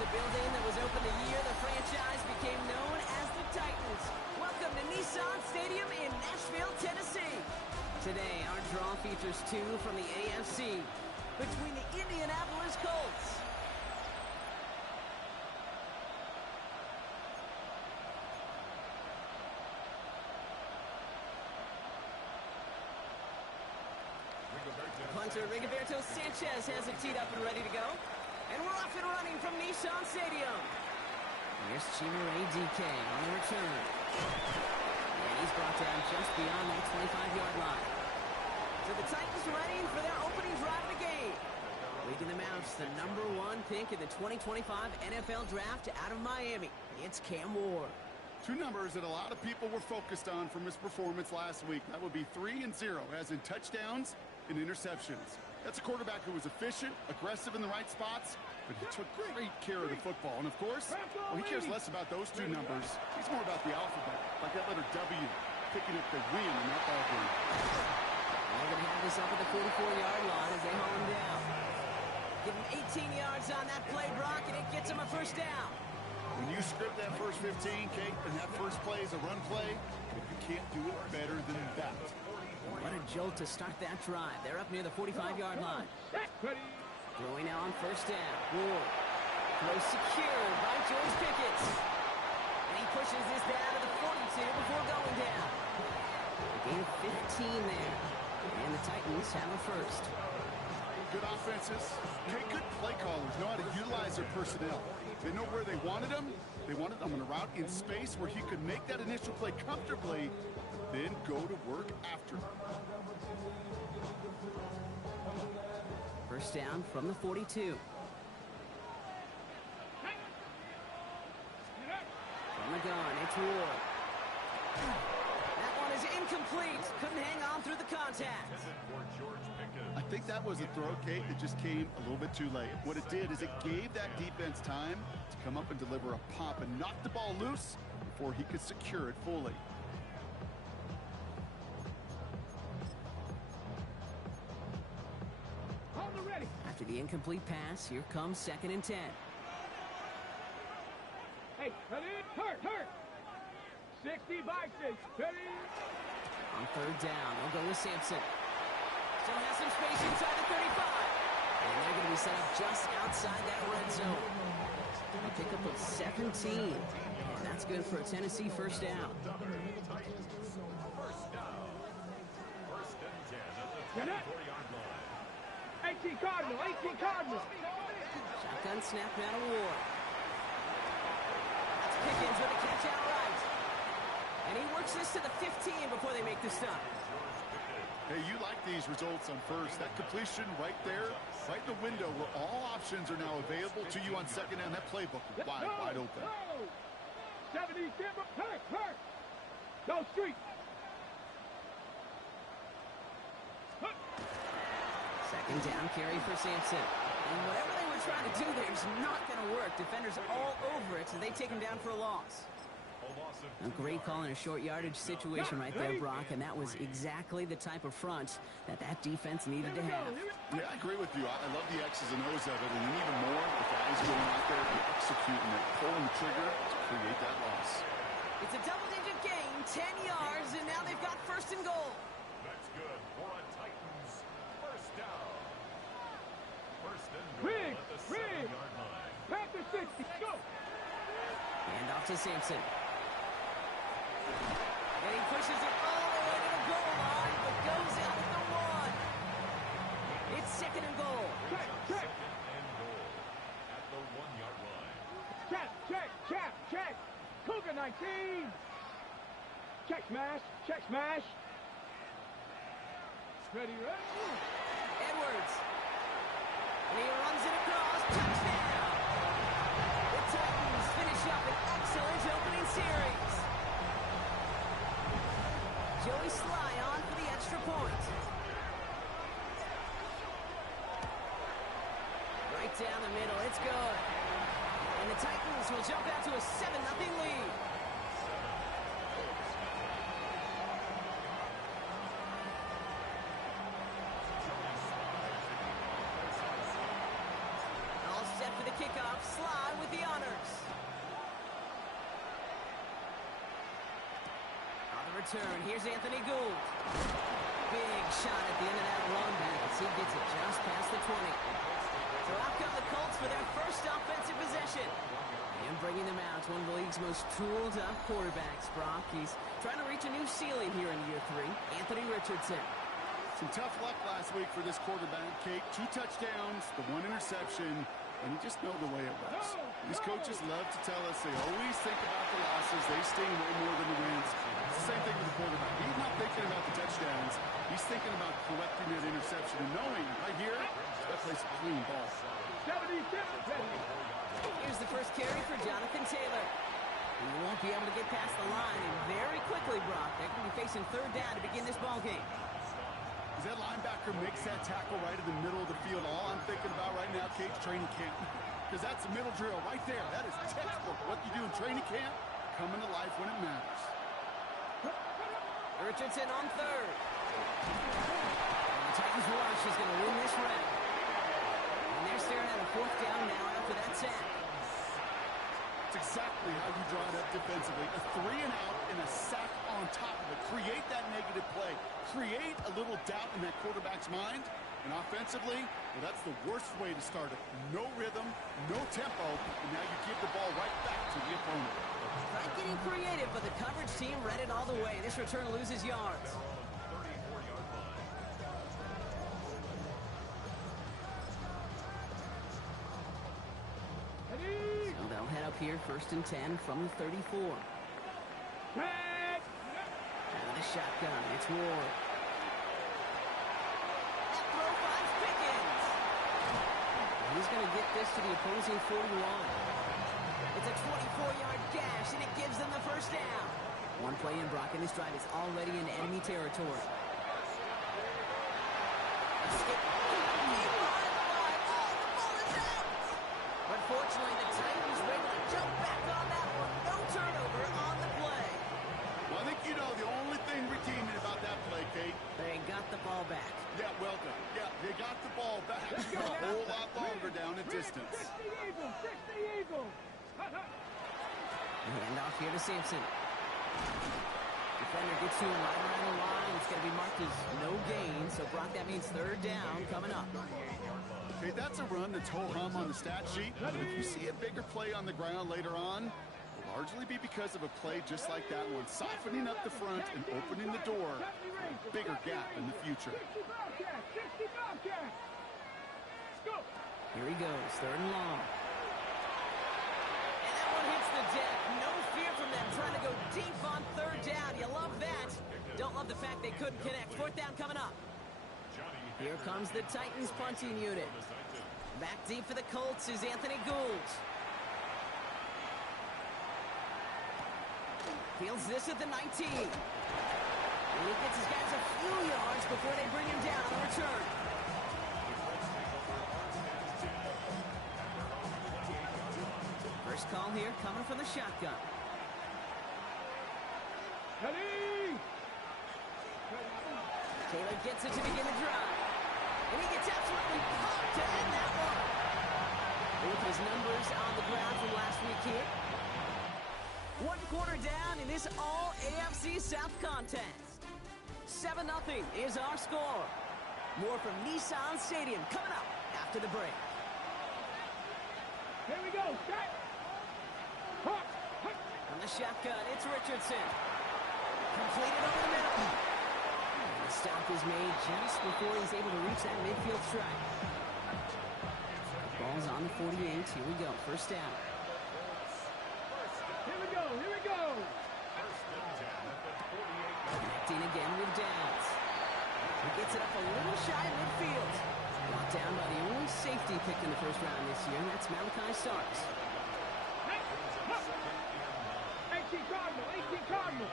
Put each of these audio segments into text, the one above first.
the building that was opened the year the franchise became known as the Titans. Welcome to Nissan Stadium in Nashville, Tennessee. Today, our draw features two from the AFC between the Indianapolis Colts punter Rigoberto Sanchez has it teed up and ready to go. And we're off and running from Nissan Stadium. Here's Chimere DK on the return. And he's brought down just beyond that 25-yard line. So the Titans ready for their opening drive of the game. Leading them out, the #1 pick in the 2025 NFL Draft out of Miami. It's Cam Ward. Two numbers that a lot of people were focused on from his performance last week. That would be 3 and 0, as in touchdowns and interceptions. That's a quarterback who was efficient, aggressive in the right spots, but he took great care of the football. And of course, well, he cares less about those two numbers. He's more about the alphabet, like that letter W, picking up the win in that ball game. They're going to have this up at the 44-yard line as they haul him down. Give him 18 yards on that play, Brock, and it gets him a first down. When you script that first 15, Kate, and that first play is a run play, you can't do it better than that. What a jolt to start that drive. They're up near the 45-yard line. Throwing now on first down. Ward throws secured by George Pickens. And he pushes this down to the 42 before going down. A gain of 15 there. And the Titans have a first. Good offenses. Good play callers know how to utilize their personnel. They know where they wanted them. They wanted them on a route in space where he could make that initial play comfortably, then go to work after. First down from the 42. From the gun, it's Ward. That one is incomplete. Couldn't hang on through the contact. I think that was a throw, Kate, that just came a little bit too late. What it did is it gave that defense time to come up and deliver a pop and knock the ball loose before he could secure it fully. After the incomplete pass, here comes 2nd and 10. Hey, hurt! 60 boxes, ready? On 3rd down, they'll go with Sampson. Still has some space inside the 35. And they're going to be set up just outside that red zone. A pickup of 17. And that's good for a Tennessee first down. First and 10 at the 40-yard line. 18 Cardinal. Shotgun snap out of Ward. That's Pickens with a catch outright. And he works this to the 15 before they make the stop. Hey, you like these results on first. That completion right there, right in the window where all options are now available to you on 2nd down. That playbook is wide open. 70, hurt. Go street. 2nd down carry for Sampson. And whatever they were trying to do there is not going to work. Defenders all over it, so they take him down for a loss. A great call in a short yardage situation right there, Brock, and that was exactly the type of front that defense needed to have. Yeah, I agree with you. I love the X's and O's of it, and then even more, the guys going out there and executing it, pulling the trigger to create that loss. It's a double-digit gain, 10 yards, and now they've got 1st and goal. That's good for a Titans first down. 1st and goal Rig, at the 7-yard line. Panther 60, go! Hand off to Sampson. And he pushes it all the way to the goal line, but goes out at the 1. It's 2nd and goal. Check. 2nd and goal at the 1-yard line. Check. Cougar 19. Check smash. Ready. Edwards. And he runs it across. Touchdown. The Titans finish up an excellent opening series. Joey Sly on for the extra point. Right down the middle. It's good. And the Titans will jump out to a 7-0 lead. kickoff. Slide with the honors. On the return, here's Anthony Gould. Big shot at the end of that run back as he gets it just past the 20. So out come the Colts for their first offensive possession. And bringing them out, one of the league's most tooled-up quarterbacks, Brock. He's trying to reach a new ceiling here in year 3. Anthony Richardson. Some tough luck last week for this quarterback, Kate. 2 touchdowns, the 1 interception, and you just know the way it works. These coaches love to tell us they always think about the losses. They sting way more than the wins. It's the same thing with the quarterback. He's not thinking about the touchdowns. He's thinking about collecting that interception and knowing right here, that plays a clean ball. 77. Here's the first carry for Jonathan Taylor. He won't be able to get past the line, and very quickly, Brock, they're going to be facing 3rd down to begin this ball game. As that linebacker makes that tackle right in the middle of the field, all I'm thinking about right now, Kate's training camp. Because that's a middle drill right there. That is textbook. What you do in training camp, coming to life when it matters. Richardson on 3rd. And the Titans rush is going to win this round. And they're staring at a 4th down now after that sack. It's exactly how you draw it up defensively. A 3 and out and a sack on top of it. Create that negative play. Create a little doubt in that quarterback's mind. And offensively, well, that's the worst way to start it. No rhythm, no tempo, and now you give the ball right back to the opponent. Not getting creative, but the coverage team read it all the way. This return loses yards. So they'll head up here, 1st and 10 from the 34. Out of the shotgun, it's Ward. That throw finds Pickens. He's going to get this to the opposing 41. It's a 24-yard gash, and it gives them the first down. One play in, Brock, and this drive is already in enemy territory. But fortunately, the Titans were able to jump back on that one. No turnover on the play. Well, I think you know the only thing redeeming about that play, Kate. They got the ball back. Yeah, well done. Yeah, they got the ball back a whole lot longer down in distance. 60 Eagles. Hand off here to Sampson. Defender gets to him right around the line. It's going to be marked as no gain. So, Brock, that means 3rd down coming up. Okay, that's a run that's ho-hum on the stat sheet. But if you see a bigger play on the ground later on, it'll largely be because of a play just like that one, softening up the front and opening the door for a bigger gap in the future. Here he goes, 3rd and long. And that one hits the deck. No fear from them, trying to go deep on 3rd down. You love that. Don't love the fact they couldn't connect. 4th down coming up. Here comes the Titans punting unit. Back deep for the Colts is Anthony Gould. Fields this at the 19. And he gets his guys a few yards before they bring him down on the return. First call here coming from the shotgun. Taylor gets it to begin the drive. And he gets absolutely pumped to end that one. Look at his numbers on the ground from last week here. 1 quarter down in this all-AFC South contest. 7-0 is our score. More from Nissan Stadium coming up after the break. Here we go, set. From the shotgun, it's Richardson. Completed over the middle. And the stop is made just before he's able to reach that midfield strike. Ball's on the 48. Here we go. 1st down. Here we go. Connecting again with Downs. He gets it up a little shy of midfield. Brought down by the only safety picked in the 1st round this year, and that's Malachi Starks. 18 Cardinal.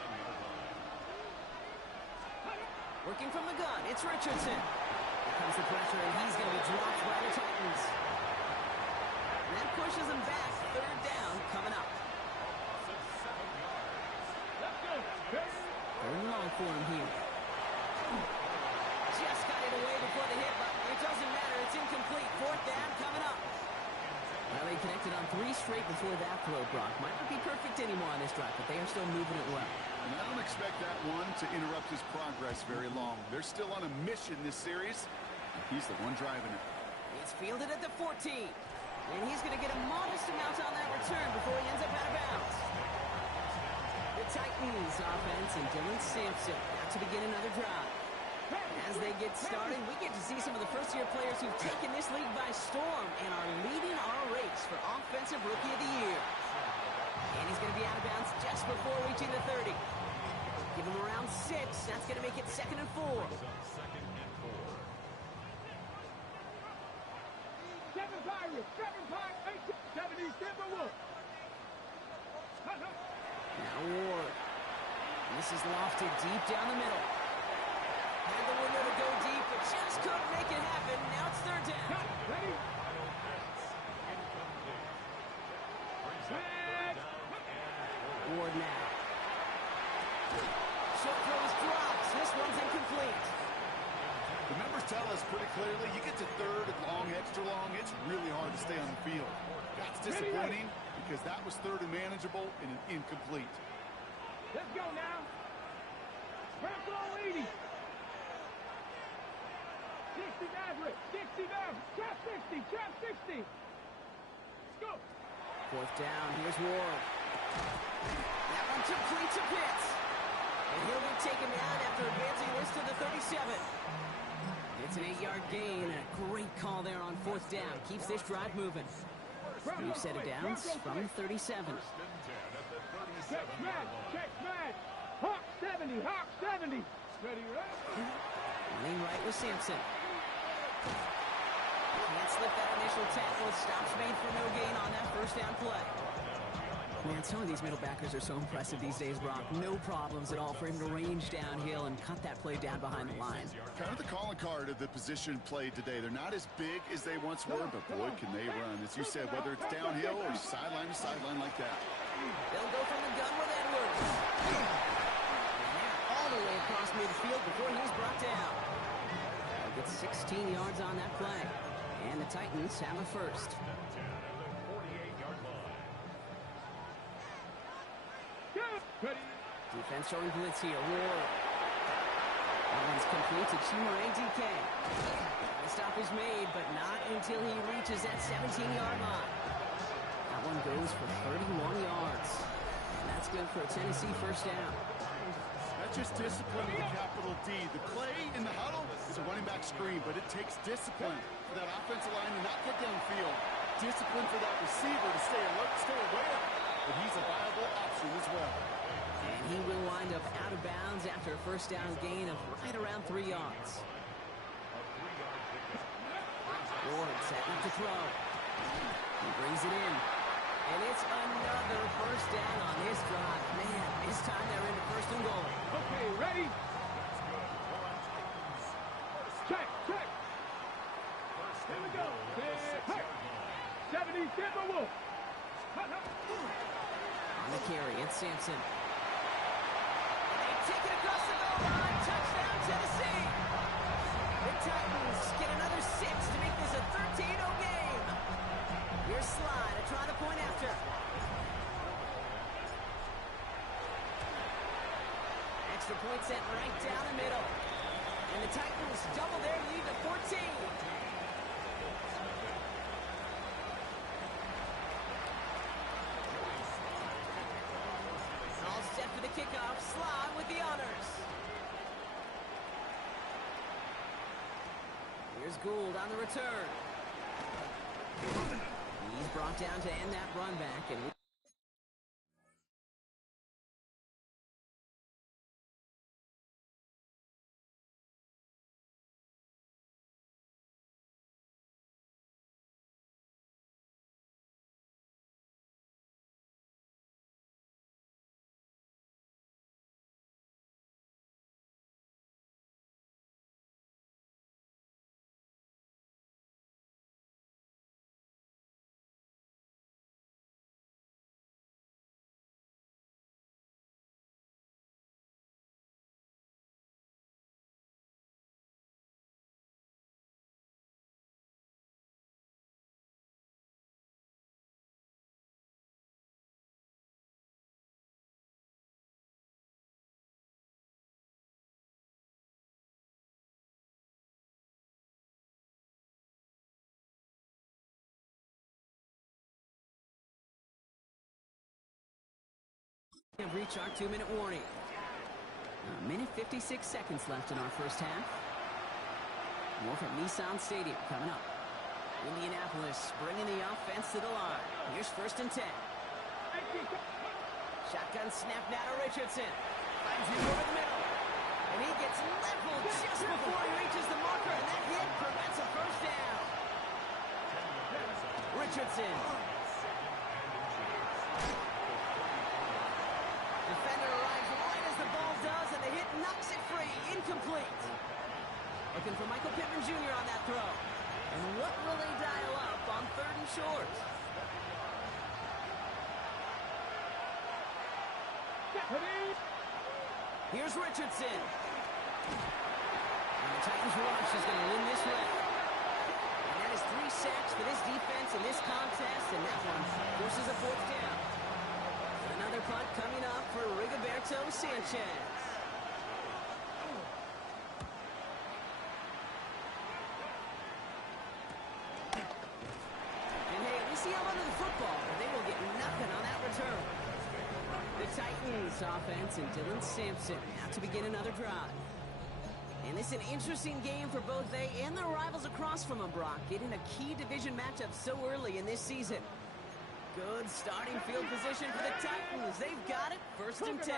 Working from the gun, it's Richardson. Here comes the pressure, and he's going to be dropped by the Titans. And that pushes him back. 3rd down coming up. 3rd and long for him here. Just got it away before the hit, but it doesn't matter. It's incomplete. 4th down coming up. Well, he 3 straight before that throw, Brock. Might not be perfect anymore on this drive, but they are still moving it well. And I don't expect that one to interrupt his progress very long. They're still on a mission this series. He's the one driving it. It's fielded at the 14. And he's going to get a modest amount on that return before he ends up out of bounds. The Titans offense and Dylan Sampson about to begin another drive. As they get started, we get to see some of the first-year players who've taken this league by storm and are leading our race for Offensive Rookie of the Year. And he's going to be out of bounds just before reaching the 30. Give him around 6. That's going to make it 2nd and 4. 7 Pirates, 7 Pirates, 70 Timberwolves. Now Ward. This is lofted deep down the middle. Had the window to go deep, but just couldn't make it happen. Now it's 3rd down. Ready? Ward now. Short throw is dropped. This one's incomplete. The numbers tell us pretty clearly, you get to 3rd and long, extra long, it's really hard to stay on the field. That's disappointing because that was 3rd and manageable and an incomplete. Let's go now. Press all 80. 60 Maverick, 60 Maverick, trap 60, trap 60. Let's go. 4th down, here's Ward. That one complete to Pitts. And he'll be taken down after advancing this to the 37. It's an 8-yard gain, and a great call there on 4th down. Keeps this drive moving. New set of downs from the 37. Check man, check man. Hawk 70, Hawk 70. Ready, right? Running right with Sampson. Can't slip that initial tackle. Stops made for no gain on that 1st down play. Man, some of these middle backers are so impressive these days, Brock. No problems at all for him to range downhill and cut that play down behind the line. Kind of the calling card of the position played today. They're not as big as they once were, but boy, can they run. As you said, whether it's downhill or sideline to sideline like that. They'll go from the gun with Edwards. All the way across midfield before he's brought down. They'll get 16 yards on that play. And the Titans have a 1st. Defense showing blitz here. Ward. That one's complete to Chimere DK. The stop is made, but not until he reaches that 17-yard line. That one goes for 31 yards. And that's good for a Tennessee 1st down. That's just discipline with a capital D. The play in the huddle is a running back screen, but it takes discipline for that offensive line to not get downfield. Discipline for that receiver to stay alert, stay aware. But he's a viable option as well. And he will wind up out of bounds after a 1st down gain of right around 3 yards. Ward setting up to throw. He brings it in. And it's another 1st down on this drive. Man, this time they're into 1st and goal. Okay, ready? Check, check. Here we go. 70 Timberwolves. On the carry, it's Sampson. And they take it across the goal line. Touchdown, Tennessee. The Titans get another 6 to make this a 13-0 game. Here's Sly to try the point after. Extra point set right down the middle. And the Titans double their lead to 14. All set for the kickoff. Sly with the honors. Here's Gould on the return. He's brought down to end that run back, and Have reached our 2-minute warning. A minute 56 seconds left in our first half. More from Nissan Stadium coming up. Indianapolis bringing the offense to the line. Here's 1st and 10. Shotgun snap now to Richardson. Finds him over the middle. And he gets leveled just before he reaches the marker. And that hit prevents a first down. Richardson. Defender arrives right as the ball does, and the hit knocks it free. Incomplete. Looking for Michael Pittman Jr. on that throw. And what will they dial up on 3rd and short? Here's Richardson. And the Titans rush is going to win this round. And that is 3 sacks for this defense in this contest, and that one forces a 4th down. Another punt coming up for Rigoberto Sanchez. And hey, at least he held onto the football, but they will get nothing on that return. The Titans offense and Dylan Sampson out to begin another drive. And this is an interesting game for both they and their rivals across from them, Brock, getting a key division matchup so early in this season. Good starting field position for the Titans. They've got it. 1st and 10.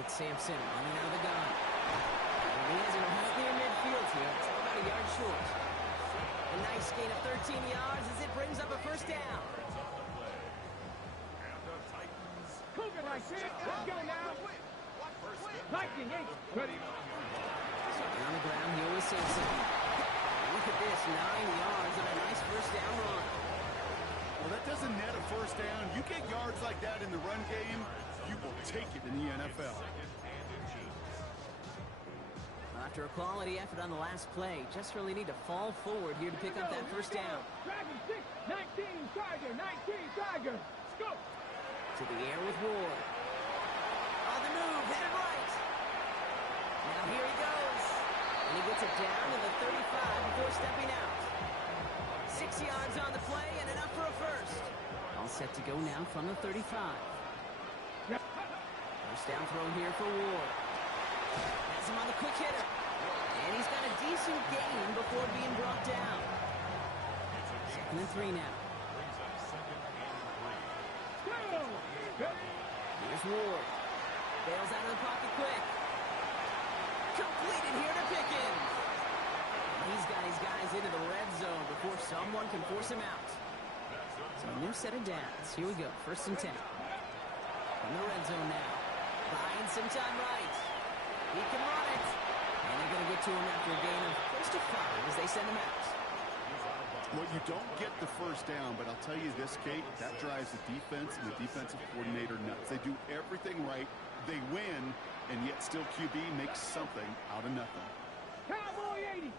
It's Sampson running out of the gun. And he has it right near midfield here. It's about a yard short. A nice gain of 13 yards as it brings up a 1st down. Cougar like this. Let's go now. Lightning ain't ready. So on the ground here with Sampson. And look at this, 9 yards and a nice 1st down run. Well, that doesn't net a 1st down. You get yards like that in the run game, you will take it in the NFL. After a quality effort on the last play, just really need to fall forward here to pick up that 1st down. Dragon 6, 19, Tiger, 19, Tiger. Let's go. To the air with Ward. On the move, headed right. Now here he goes. And he gets it down to the 35 before stepping out. 6 yards on the play and enough for a 1st. All set to go now from the 35. 1st down throw here for Ward. Has him on the quick hitter. And he's got a decent gain before being brought down. 2nd and 3 now. Here's Ward. Bails out of the pocket quick. Completed here to Pickens. He's got his guys into the red zone before someone can force him out. So a new set of downs. Here we go. 1st and 10. From the red zone now. Buying some time right. He can run it. And they're going to get to him after a gain of close to 5 as they send him out. Well, you don't get the 1st down, but I'll tell you this, Kate, that drives the defense and the defensive coordinator nuts. They do everything right. They win, and yet still QB makes something out of nothing. Cowboy 80.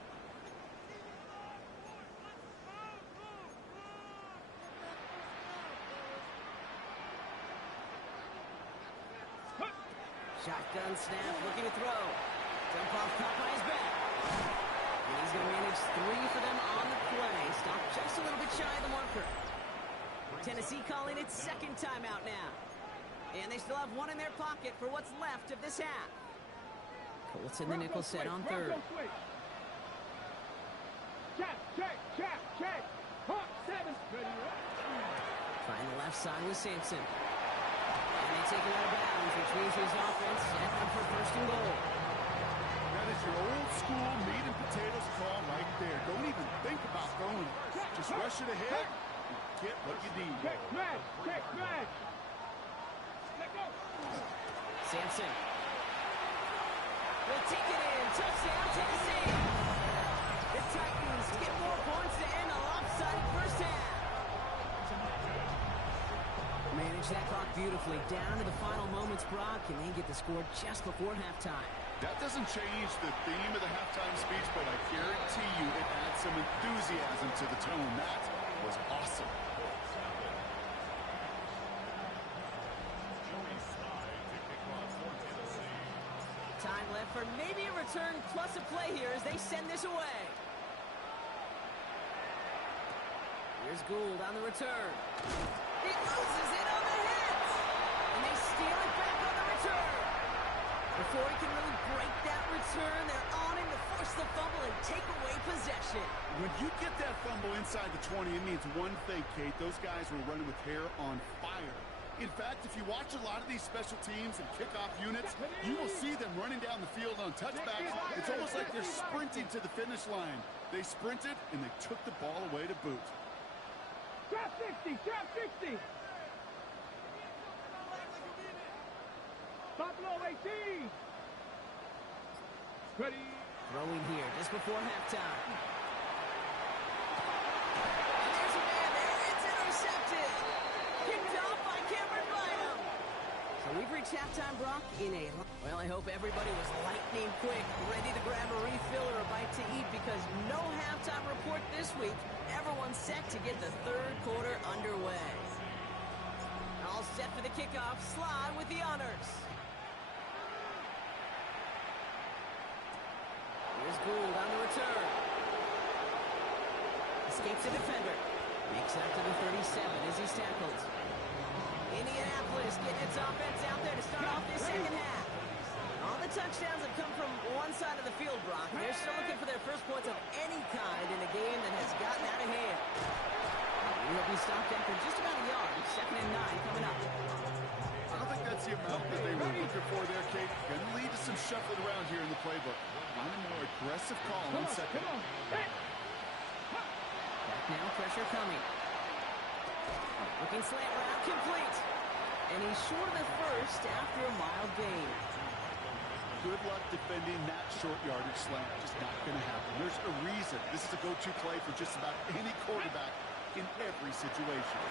Shotgun snap, looking to throw. Dump off, caught by his back. And he's going to manage 3 for them on the play. Stopped just a little bit shy of the marker. Tennessee calling its 2nd timeout now. And they still have 1 in their pocket for what's left of this half. Colts in the nickel set on 3rd. Check. Hawk 7. Ready. Find the left side with Sampson. And they take it out of bounds, which means his offense set up for 1st and goal. That is your old school meat and potatoes call right there. Don't even think about throwing it. Just rush it ahead and get what you need. Check smash! Check smash! Let go! Sampson. Will take it in. Touchdown, Tennessee. The Titans get more points to end a lopsided first half. Manage that clock beautifully. Down to the final moments, Brock, and they get the score just before halftime. That doesn't change the theme of the halftime speech, but I guarantee you it adds some enthusiasm to the tone. That was awesome. Time left for maybe a return plus a play here as they send this away. Here's Gould on the return. He loses it on the hit. And they steal it back on the return. Before he can really break that return, they're on him to force the fumble and take away possession. When you get that fumble inside the 20, it means one thing, Kate. Those guys were running with hair on fire. In fact, if you watch a lot of these special teams and kickoff units, you will see them running down the field on touchbacks. It's almost like they're sprinting to the finish line. They sprinted, and they took the ball away to boot. Drop 60! Drop 60! Buffalo 18! Ready? Throwing here just before halftime. And there's a man there. It's intercepted. Picked off by Cameron Bynum. So we've reached halftime, Brock, in a... Well, I hope everybody was lightning quick, ready to grab a refill or a bite to eat, because no halftime report this week. Everyone's set to get the third quarter underway. All set for the kickoff. Sly with the honors. Here's Gould on the return. Escapes the defender. Makes it up to the 37 as he's tackled. Indianapolis getting its offense out there to start off this second half. All the touchdowns have come from one side of the field, Brock. They're still looking for their first points of any kind in a game that has gotten out of hand. He'll be stopped after just about a yard. 2nd and 9 coming up. I don't think that's the amount that they were looking for there, Kate. Going to lead to some shuffling around here in the playbook. On a more aggressive call in second. Back now, pressure coming. Looking slant route, complete. And he's short of the first after a mild gain. Good luck defending that short yardage slant. Just not going to happen. There's a reason. This is a go-to play for just about any quarterback in every situation.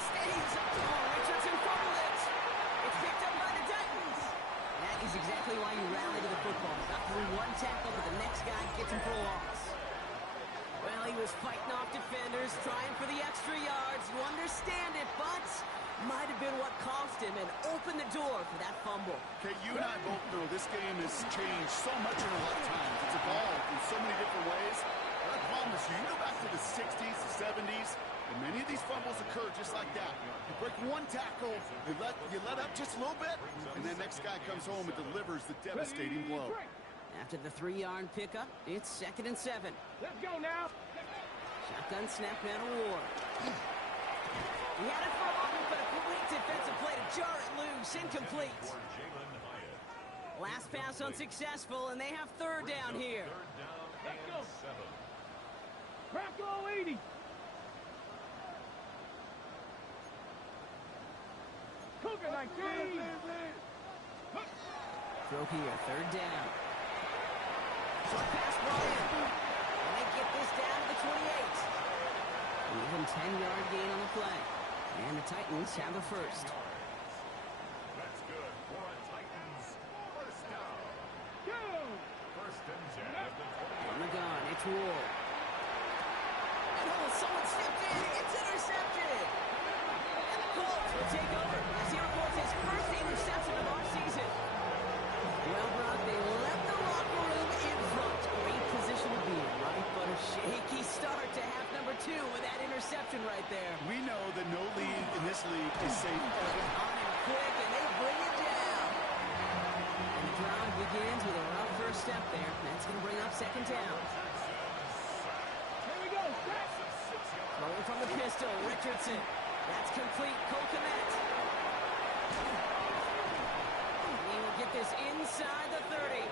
Stays up. Oh, Richardson fumbled it. It's picked up by the Titans. That is exactly why you rally to the football. Not through one tackle, but the next guy gets him for a loss. Well, he was fighting off defenders, trying for the extra yards. You understand it, but might have been what cost him and opened the door for that fumble. Okay, you and I both know this game has changed so much in our lifetimes. It's evolved in so many different ways. But I promise you, you go back to the 60s, the 70s, and many of these fumbles occur just like that. You break one tackle, you let up just a little bit, and then next guy comes home and delivers the devastating blow. After the 3-yard pickup, it's 2nd and 7. Let's go now. Shotgun snap now to Ward. He had it for a moment, but a great defensive play to jar it loose. Incomplete. Last pass unsuccessful, and they have 3rd down here. Let's go. Bracco 80. Cougar 19. Throw here, 3rd down. Short pass brought in. And they get this down to the 28. Even 10-yard gain on the play. And the Titans have the first. That's good for a Titans first down. Go. 1st and 10 at the 20. On the gun, it's Ward. And someone stepped in. It's intercepted. And the Colts will take over as he reports his first interception of our season. Well, Brock, they left the locker room in front. Great position to be in, right? But a shaky start to half number 2 with that interception right there. We know that no lead in this league is safe ever. On him quick, and they bring it down. And the drive begins with a rough first step there. That's going to bring up 2nd down. Here we go. Set. Rolling from the pistol, Richardson. That's complete. Cole Kmet. He will get this inside the 30.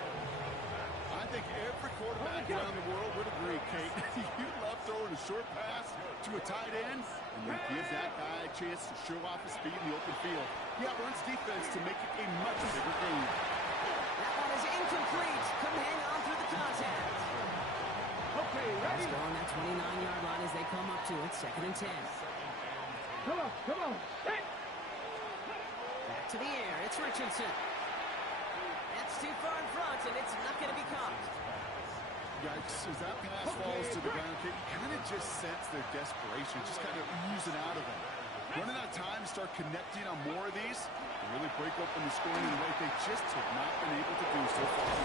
I think every quarterback around the world would agree, Kate. You love throwing a short pass to a tight end, and you give that guy a chance to show off his speed in the open field. He outruns defense to make it a much bigger game. That one is incomplete. Couldn't hang on through the contact. Okay, ready? Let's go on that 29-yard line as they come up to it. 2nd and 10. Come on. Set. Back to the air. It's Richardson. That's too far in front, and it's not going to be caught. Yikes, as that pass falls to the ground, Kate, you kind of just sense their desperation, just kind of oozing out of them. Running out of time to start connecting on more of these and really break open the scoring in a way they just have not been able to do so far.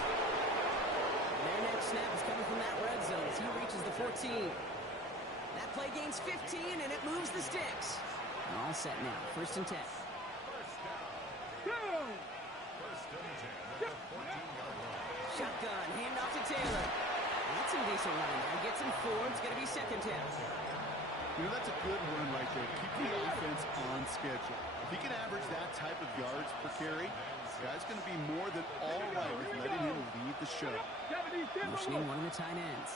Their next snap is coming from that red zone as he reaches the 14. That play gains 15, and it moves the sticks. All set now. 1st and 10. Go. Shotgun, hand off to Taylor. That's some decent running there. Gets him 4. It's going to be 2nd down. You know, that's a good run right there. Keep the offense on schedule. If he can average that type of yards per carry, this guy's going to be more than all right with letting him lead the show. Motioning one of the tight ends.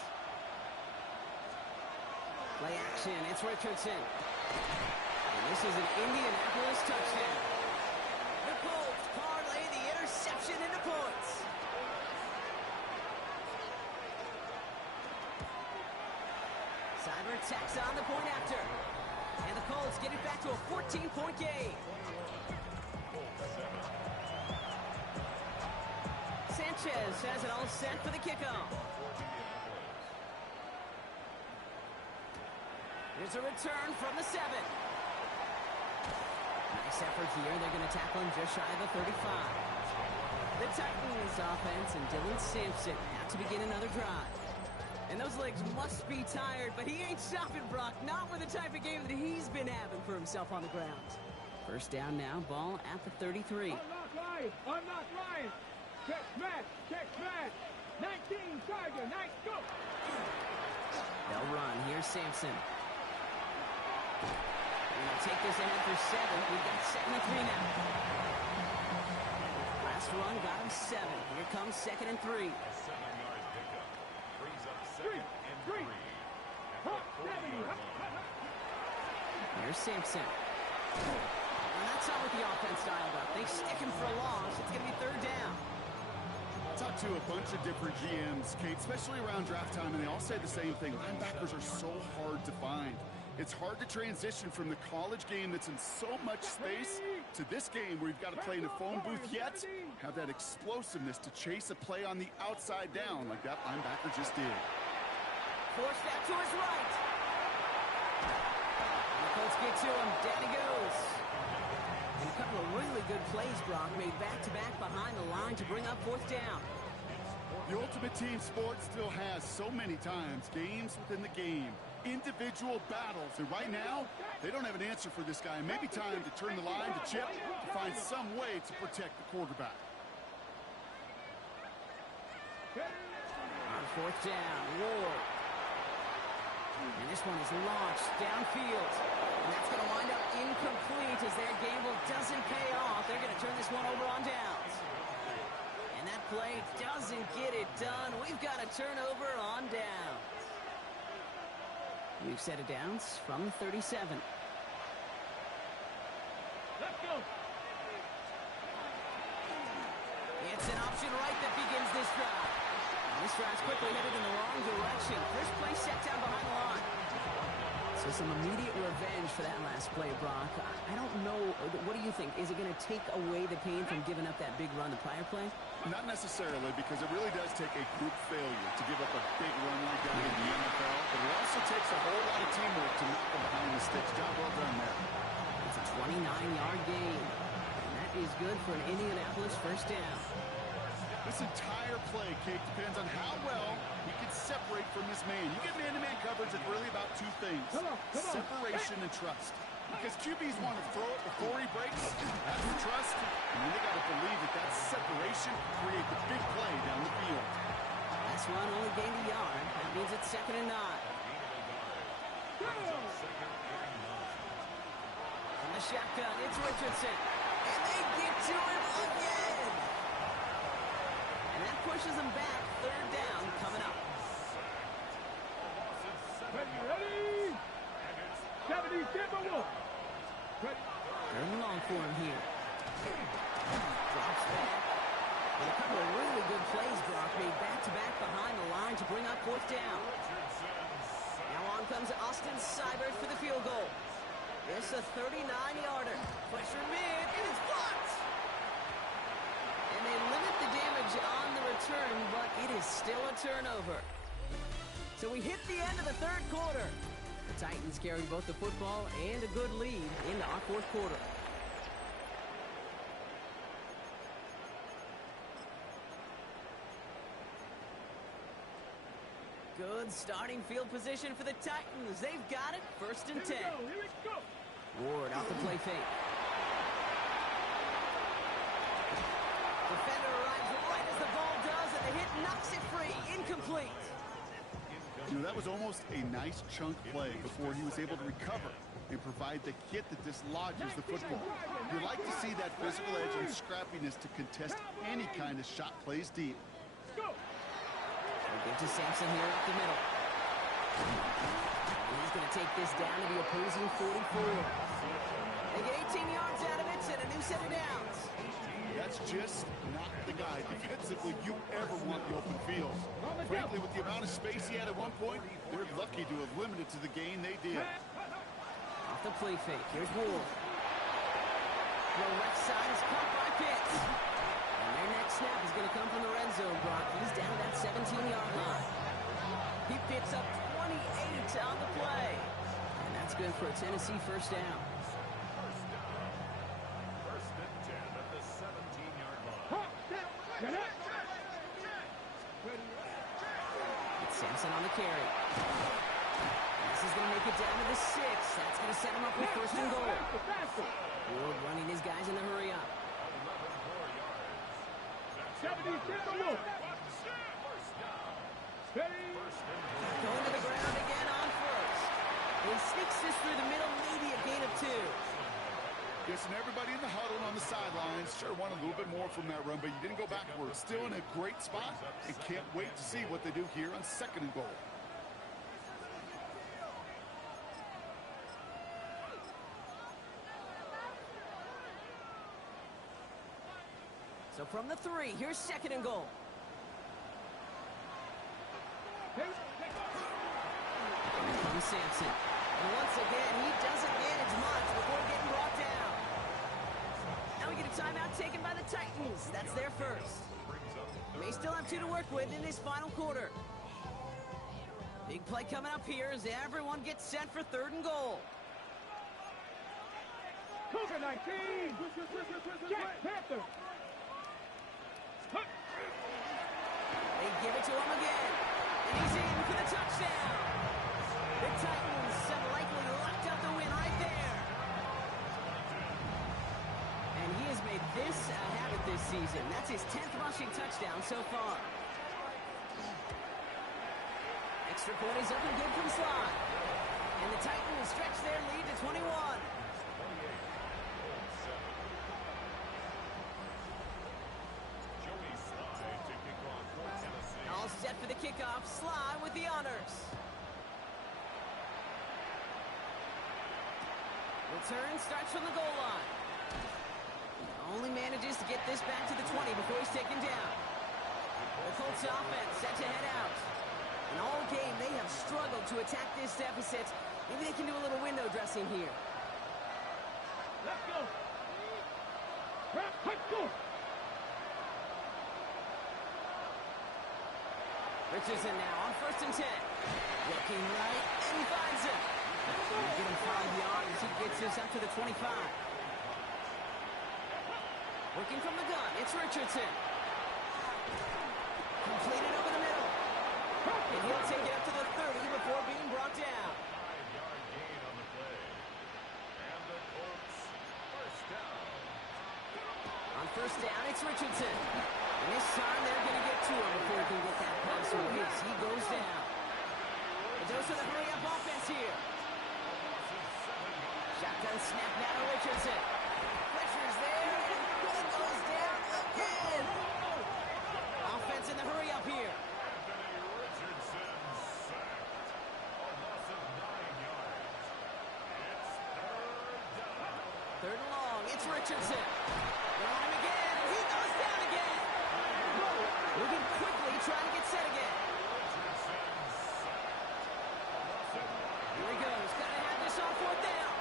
Play action. It's Richardson. And this is an Indianapolis touchdown. The Colts parlay the interception into points. Cyber tacks on the point after. And the Colts get it back to a 14-point game. Sanchez has it all set for the kickoff. Here's a return from the 7. Nice effort here. They're going to tackle him just shy of the 35. The Titans offense and Dylan Sampson have to begin another drive. And those legs must be tired, but he ain't stopping, Brock. Not with the type of game that he's been having for himself on the ground. 1st down now, ball at the 33. I'm not lying. Check smash. 19, Tiger, nice, go. They'll run. Here's Sampson. We're going to take this ahead for 7. We've got 2nd and 3 now. Last run got him 7. Here comes 2nd and 3. A 7-yard pickup. Brings up 2nd and 3. Hawk 70. Here's Sampson. And that's not what the offense dialed up. They stick him for a loss. It's going to be 3rd down. Talk to a bunch of different GMs, Kate, especially around draft time, and they all say the same thing. Linebackers are so hard to find. It's hard to transition from the college game that's in so much space to this game where you've got to play in a phone booth, yet have that explosiveness to chase a play on the outside down like that linebacker just did. Forced that to his right. And the Colts get to him. Down he goes. And a couple of really good plays, Brock, made back-to-back behind the line to bring up 4th down. The ultimate team sport still has so many times games within the game, individual battles, and right now they don't have an answer for this guy. Maybe time to turn the line to Chip to find some way to protect the quarterback. On 4th down, Ward. And this one is launched downfield. And that's going to wind up incomplete as their gamble doesn't pay off. They're going to turn this one over on downs. And that play doesn't get it done. We've got a turnover on downs. We've set it downs from the 37. Let's go. It's an option right that begins this drive. And this drive's quickly headed in the wrong direction. First play set down behind the line. So some immediate revenge for that last play, Brock. I don't know. What do you think? Is it going to take away the pain from giving up that big run the prior play? Not necessarily, because it really does take a group failure to give up a big run like that in the NFL. But it also takes a whole lot of teamwork to knock them behind the sticks. Job well done there. It's a 29-yard gain. And that is good for an Indianapolis 1st down. This entire play, Kate, depends on how well he can separate from his man. You get man-to-man coverage, it's really about 2 things. Separation and trust. Because QBs want to throw it before he breaks. That's the trust. And then they got to believe that that separation can create the big play down the field. Last run only gained a yard. That means it's 2nd and 9. From the shotgun, it's Richardson. And they get to him again. And that pushes them back. Third down coming up. Ready? 70, Timberwolves. Third and long for him here. Drops back. And a couple of really good plays, Brock, made back-to-back behind the line to bring up fourth down. Now on comes Austin Seibert for the field goal. It's a 39-yarder. Pressure mid. It is blocked. And they limit the damage on the return, but it is still a turnover. So we hit the end of the third quarter. The Titans carry both the football and a good lead into our fourth quarter. Good starting field position for the Titans. They've got it. First and 10. Here we go. Ward off the play fake. Defender arrives right as the ball does, and the hit knocks it free. Incomplete. You know, that was almost a nice chunk play before he was able to recover and provide the hit that dislodges the football. You like to see that physical edge and scrappiness to contest any kind of shot plays deep. Go. We'll get to Sampson here up the middle. And he's going to take this down to the opposing 44. They get 18 yards out of it and a new set of downs. That's just not the guy defensively you ever want the open field. Frankly, with the amount of space he had at one point, they're lucky to have limited to the gain they did. Off the play fake. Here's Ward. The left side is caught by Pitts. And their next snap is going to come from the red zone, Brock. He's down to that 17-yard line. He picks up 28 on the play. And that's good for a Tennessee first down. First and 10 at the 17-yard line. It's Sampson on the carry. This is going to make it down to the 6. That's going to set him up with first and goal. Ward running his guys in the hurry up. 70, Timberwolves. Going to the ground again on first. He sneaks this through the middle, maybe a gain of 2. Yes, and everybody in the huddle on the sidelines sure wanted a little bit more from that run, but you didn't go backwards. Still in a great spot, and can't wait to see what they do here on second and goal. So from the 3, here's second and goal. Here comes Sampson. And once again, he doesn't manage much before getting brought down. Now we get a timeout taken by the Titans. That's their first. They still have 2 to work with in this final quarter. Big play coming up here as everyone gets set for third and goal. Cougar 19. Jack Panther. They give it to him again. And he's in for the touchdown. The Titans have likely locked up the win right there. And he has made this a habit this season. That's his 10th rushing touchdown so far. Extra point is up and good from Slot. And the Titans stretch their lead to 21. All set for the kickoff. Sly with the honors. Return starts from the goal line. Only manages to get this back to the 20 before he's taken down. The Colts offense set to head out. And all game, they have struggled to attack this deficit. Maybe they can do a little window dressing here. Let's go. Let's go. Richardson now on first and 10. Looking right, and he finds him. Get him 5 yards. He gets this up to the 25. Working from the gun, it's Richardson. Completed over the middle. And he'll take it up to the 30 before being brought down. 5-yard gain on the play. And the Colts first down. On first down, it's Richardson. And this time they're going to get to him before he can get that pass release. He goes down. The dose of the hurry-up offense here. Shotgun snap now to Richardson. Pressure's there, and he goes down again. Offense Richardson. Throwing him again, and he goes down again. Moving quickly, trying to get set again. Here he goes. Gotta have this on fourth down.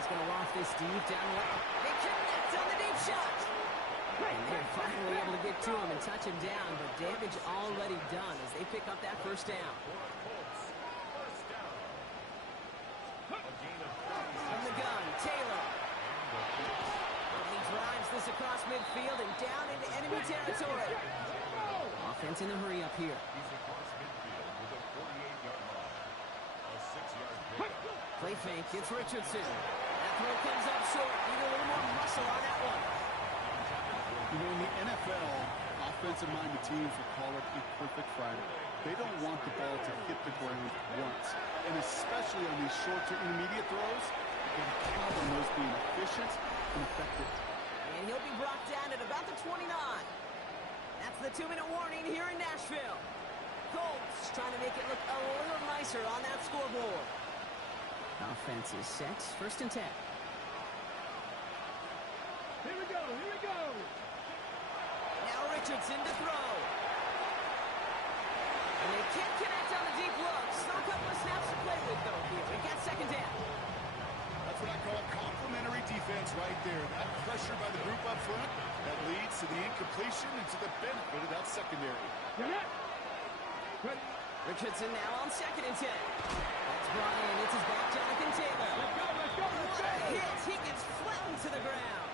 He's gonna loft this deep down the lane. They connect on the deep shot. And they're finally able to get to him and touch him down, but damage already done as they pick up that first down. From the gun, Taylor. He drives this across midfield and down into enemy territory. Offense in a hurry up here. Play fake, it's Richardson. That throw comes up short. Need a little more muscle on that one. You know, in the NFL, offensive-minded teams will call it a perfect Friday. They don't want the ball to hit the ground once. And especially on these short to intermediate throws, you got to count on those being efficient and effective. And he'll be brought down at about the 29. That's the 2-minute warning here in Nashville. Colts trying to make it look a little nicer on that scoreboard. Offense is set. First and 10. Here we go, here we go. Now Richardson to throw. And they can't connect on the deep look. Still a couple of snaps to play with, though, here. We got second down. That's what I call complementary defense right there. That pressure by the group up front, that leads to the incompletion and to the benefit of that secondary. Ready? Richardson now on second and 10. That's brought in. It's his back, Jonathan Taylor. Let's go, let's go, let's What go. a hit. He gets flattened to the ground.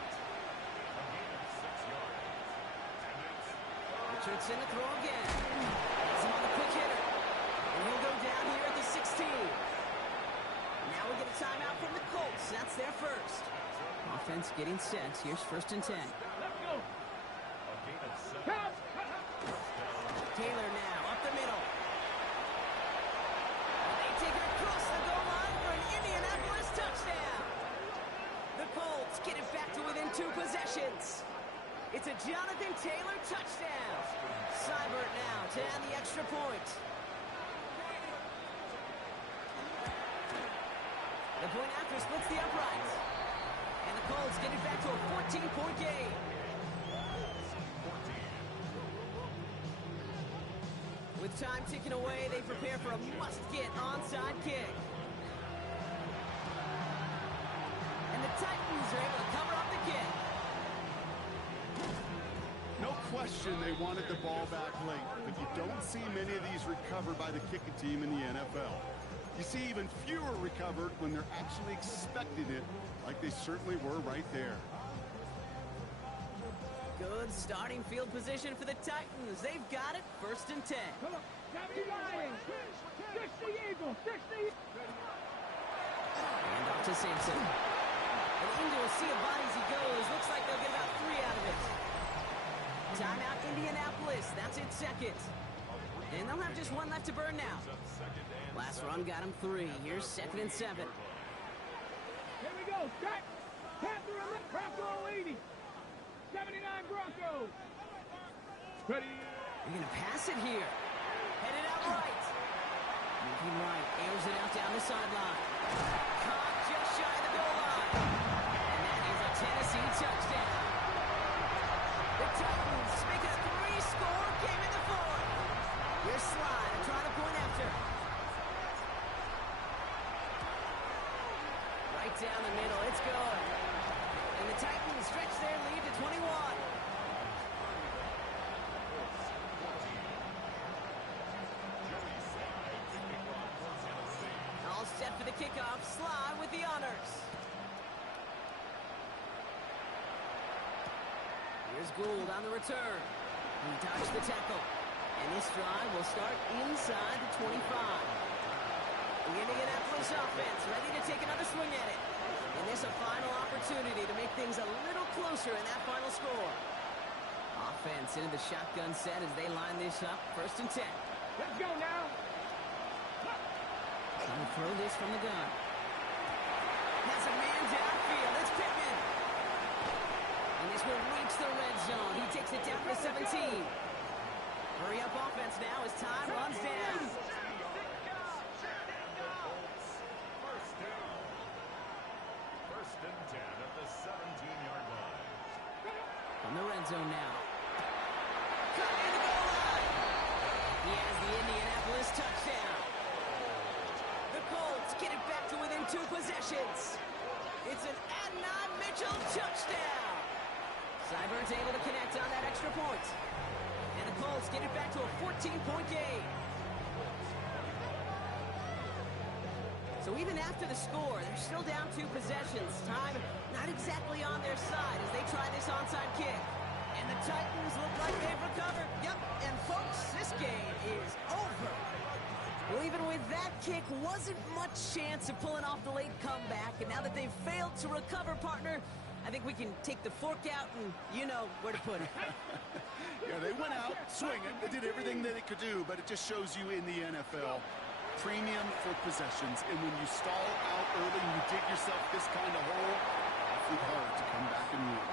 Richardson to throw again. Has him on the quick hitter. And he'll go down here at the 16. Now we get a timeout from the Colts. That's their first. Offense getting set. Here's first and 10. Let's go. Count. Taylor now up the middle. And they take it across the goal line for an Indianapolis touchdown. The Colts get it back to within 2 possessions. It's a Jonathan Taylor touchdown. Seibert now to add the extra point. The point after splits the uprights. And the Colts get it back to a 14-point game. With time ticking away, they prepare for a must-get onside kick. And the Titans are able to cover up the kick. No question they wanted the ball back late, but you don't see many of these recovered by the kicking team in the NFL. You see even fewer recovered when they're actually expecting it, like they certainly were right there. Good starting field position for the Titans. They've got it, first and 10. Come on. 70 Lions. 60 Eagles. 60. And off to Sampson. And into a sea of bodies he goes. Looks like they'll get about 3 out of it. Timeout Indianapolis. That's it, second. And they'll have just 1 left to burn now. Last run got him 3. Here's second and 7. Here we go. Cut. Panther on the Bronco 80. 79 Broncos. Ready. They're going to pass it here. Headed out right. Moving right. Airs it out down the sideline. Caught just shy of the goal line. And that is a Tennessee touchdown. The Titans make it a 3-score game in the 4th. Here's Slide trying to point after. Right down the middle. It's good. And the Titans stretch their lead to 21. All set for the kickoff. Slide with the honors. Here's Gould on the return. He dodged the tackle. And this drive will start inside the 25. The Indianapolis offense ready to take another swing at it. And this a final opportunity to make things a little closer in that final score. Offense into the shotgun set as they line this up. First and 10. Let's go now. Trying to throw this from the gun. Has a man downfield. It's Pittman. And this will reach the red zone. He takes it down to the 17. Hurry up offense now as time runs down. First and 10 at the 17-yard line. red zone now. Cut in the goal line. He has the Indianapolis touchdown. The Colts get it back to within 2 possessions. It's an Adnan Mitchell touchdown. Syburn's able to connect on that extra point. And the Colts get it back to a 14-point game. So even after the score, they're still down 2 possessions. Time not exactly on their side as they try this onside kick. And the Titans look like they've recovered. Yep, and folks, this game is over. Well, even with that kick, wasn't much chance of pulling off the late comeback. And now that they've failed to recover, partner, I think we can take the fork out and you know where to put it. Yeah, they went out swinging. They did everything that they could do, but it just shows you in the NFL, premium for possessions. And when you stall out early and you dig yourself this kind of hole, awfully hard to come back and win.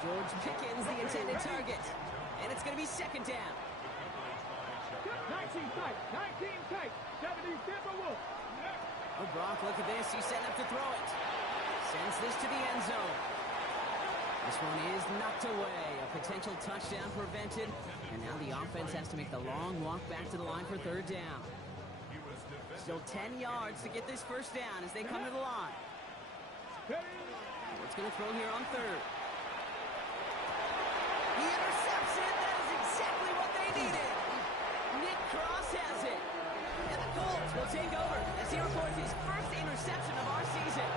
George Pickens, the intended target. And it's going to be second down. 19 tight, 19 tight, 70 Timberwolves. Oh, Brock, look at this. He's setting up to throw it. Sends this to the end zone. This one is knocked away. A potential touchdown prevented. And now the offense has to make the long walk back to the line for third down. Still 10 yards to get this first down as they come to the line. What's going to throw here on third? He intercepts it. That is exactly what they needed. Nick Cross has it. And the Colts will take over as he records his first interception of our season.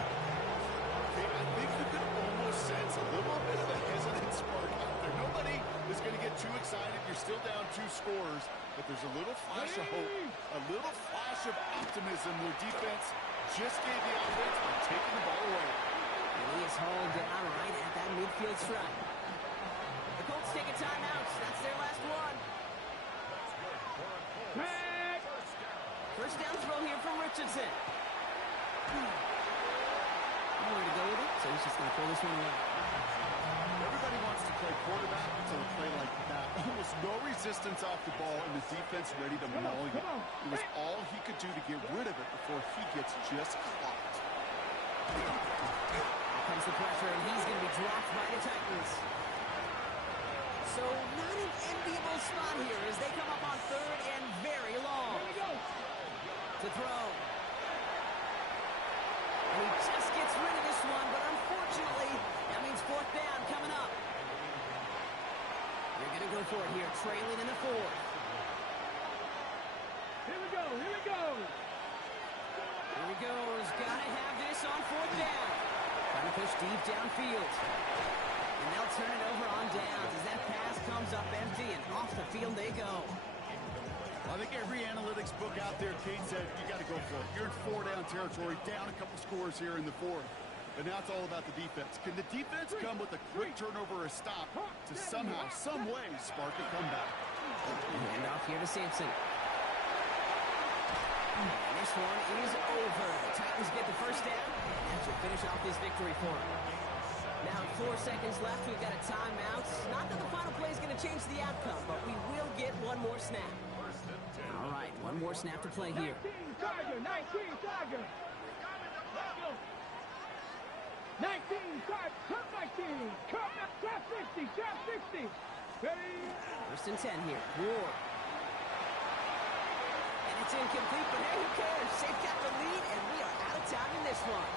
I think you can almost sense a little bit of a hesitant spark out there. Nobody is going to get too excited. You're still down 2 scores, but there's a little flash of hope, a little flash of optimism where defense just gave the offense by taking the ball away. And he is hauled down right at that midfield stripe. The Colts take a timeout. That's their last one. First down throw here from Richardson. Nowhere to go with it, so he's just going to throw this one away. Everybody wants to play quarterback until they play like that. Almost no resistance off the ball, and the defense ready to maul you. It was all he could do to get rid of it before he gets just clocked. Here comes the pressure, and he's going to be dropped by the Titans. So not an enviable spot here as they come up on third and very long. To throw. And he just gets rid of this one, but unfortunately, that means fourth down coming up. They're going to go for it here, trailing in the fourth. Here we go, here we go. Here he goes, gotta have this on fourth down. Trying to push deep downfield. And they'll turn it over on downs as that pass comes up empty and off the field they go. I think every analytics book out there, Kate said, you got to go for it. You're in 4-down territory, down a couple scores here in the fourth. But now it's all about the defense. Can the defense come with a quick turnover or a stop to somehow, some way, spark a comeback? And off here to Sampson. And this one is over. The Titans get the first down. And to finish off this victory for them. Now 4 seconds left. We've got a timeout. Not that the final play is going to change the outcome, but we will get one more snap. All right, one more snap to play here. 19 Tiger, 19 Tiger. 19 Tiger, cut 19. Cut 60, trap 60. Ready? First and 10 here. Ward. And it's incomplete, but hey, who cares? They've got the lead, and we are out of time in this one.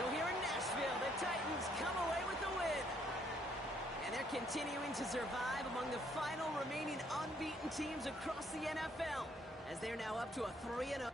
So here in Nashville, the Titans come away with the win. And they're continuing to survive among the final remaining unbeaten teams across the NFL as they're now up to a 3-0.